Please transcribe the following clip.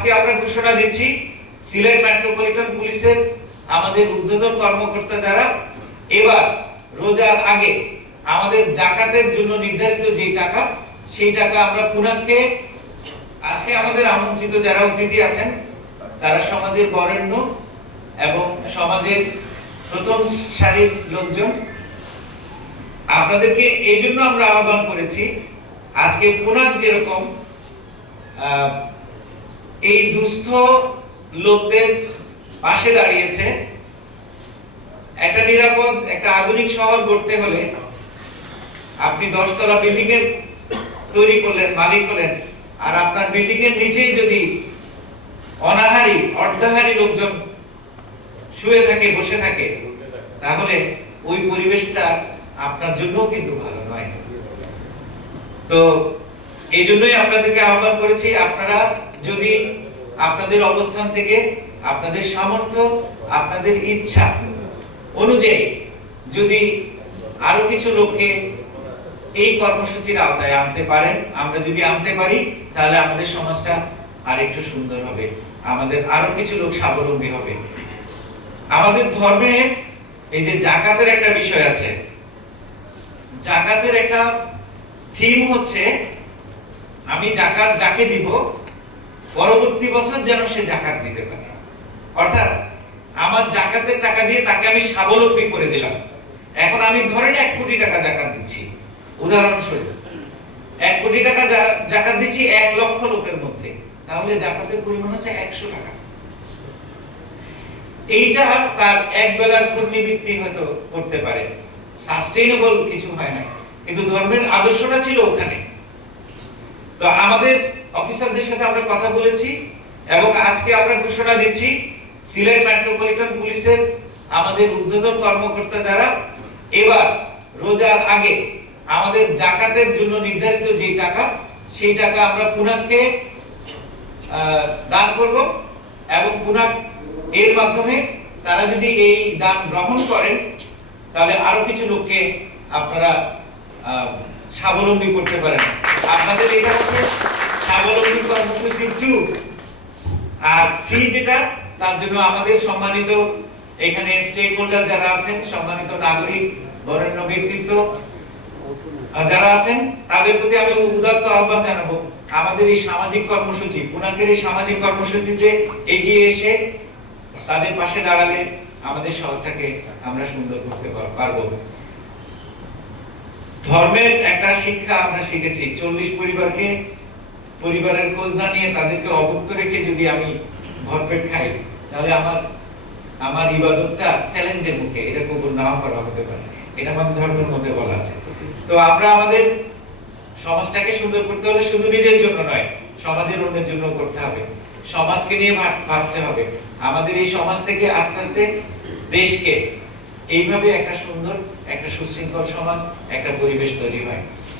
আজকে আমরা ঘোষণা দিচ্ছি সিলেট মেট্রোপলিটন পুলিশের আমাদের ঊর্ধ্বতন কর্মকর্তা যারা এবার রোজার আগে আমাদের যাকাতের জন্য নির্ধারিত যে টাকা সেই টাকা আমরা পুনাককে আজকে আমাদের আমন্ত্রিত যারা অতিথি আছেন তারা সমাজের বরেণ্য এবং সমাজের প্রথম সারির লোকজন, আপনাদেরকে এই জন্য আমরা আহ্বান করেছি। আজকে পুনাক যেরকম এই দুস্থ লোকদের পাশে দাঁড়িয়েছে, একটা নিরাপদ একটা আধুনিক শহর গড়তে হলে আপনি 10 তলা বিল্ডিং এর তৈরি করলেন, মালিক হলেন, আর আপনার বিল্ডিং এর নিচেই যদি অনাহারী অর্ধাহারী লোকজন শুয়ে থাকে, বসে থাকে, তাহলে ওই পরিবেশটা আপনার জন্য কিন্তু ভালো নয়। তো এই জন্যই আপনাদেরকে আহ্বান করেছি, আপনারা যদি আপনাদের অবস্থান থেকে আপনাদের সামর্থ্য আপনাদের ইচ্ছা অনুযায়ী যদি আরো কিছু লোককে এই কর্মসূচির আওতায় আনতে পারেন, আমরা যদি আনতে পারি, তাহলে আমাদের সমাজটা আরেকটু সুন্দর হবে, আমাদের আরো কিছু লোক স্বাবলম্বী হবে। আমাদের ধর্মে এই যে যাকাতের একটা বিষয় আছে, যাকাতের একটা থিম হচ্ছে আমি যাকাত যাকে দিব পরবর্তী বছর যেন সে যাকাত দিতে পারে। অর্থাৎ আমার যাকাতের টাকা দিয়ে তাকে আমি স্বাবলম্বী করে দিলাম। এখন আমি ধরেন 1 কোটি টাকা যাকাত দিচ্ছি, উদাহরণস্বরূপ 1 কোটি টাকা যাকাত দিচ্ছি 1 লক্ষ লোকের মধ্যে, তাহলে যাকাতের পরিমাণ হচ্ছে 100 টাকা। এইটা তার এক বেলার পূর্ণিবৃত্তি হয়তো করতে পারে, সাস্টেইনেবল কিছু হয় না, কিন্তু ধর্মের আদর্শটা ছিল ওখানে। তো আমাদের অফিসারদের সাথে আমরা কথা বলেছি এবং আজকে আমরা ঘোষণা দিচ্ছি সিলেট মেট্রোপলিটন পুলিশের আমাদের ঊর্ধ্বতন কর্মকর্তা যারা এবার রোজার আগে আমাদের যাকাতের জন্য নির্ধারিত যে টাকা সেই টাকা আমরা পুনাককে দান করব এবং পুনাক এর মাধ্যমে তারা যদি এই দান গ্রহণ করেন তাহলে আরো কিছু লোককে আপনারা স্বাবলম্বী করতে পারেন। আপনাদের এটা হচ্ছে স্বাবলম্বী কর্মসূচি 2 আর 3 যেটা, তার জন্য আমাদের সম্মানিত এখানে স্টেক হোল্ডার যারা আছেন, সম্মানিত নাগরিক বরেণ্য ব্যক্তিত্ব যারা আছেন, তাদের প্রতি আমি উদাত্ত আহ্বান জানাবো আমাদের এই সামাজিক কর্মসূচি, পুনাকের এই সামাজিক কর্মসূচিতে এগিয়ে এসে তাদের পাশে দাঁড়ালে আমাদের শহরটাকে আমরা সুন্দর করতে পারবো। ধর্মের একটা শিক্ষা আমরা শিখেছি, 40 পরিবারের খোঁজ না নিয়ে তাদেরকে অভুক্ত রেখে যদি আমি ভরপেট খাই, তাহলে আমার ইবাদতটা চ্যালেঞ্জের মুখে, এটা কবুল নাও করা হতে পারে। এটা আমাদের ধর্মের মধ্যে বলা আছে। তো আমরা আমাদের সমাজটাকে সুন্দর করতে হলে শুধু নিজের জন্য নয়, সমাজের অন্যের জন্য করতে হবে, সমাজকে নিয়ে ভাবতে হবে। আমাদের এই সমাজ থেকে আস্তে আস্তে দেশকে এইভাবে একটা সুন্দর একটা সুশৃঙ্খল সমাজ, একটা পরিবেশ তৈরি হয়।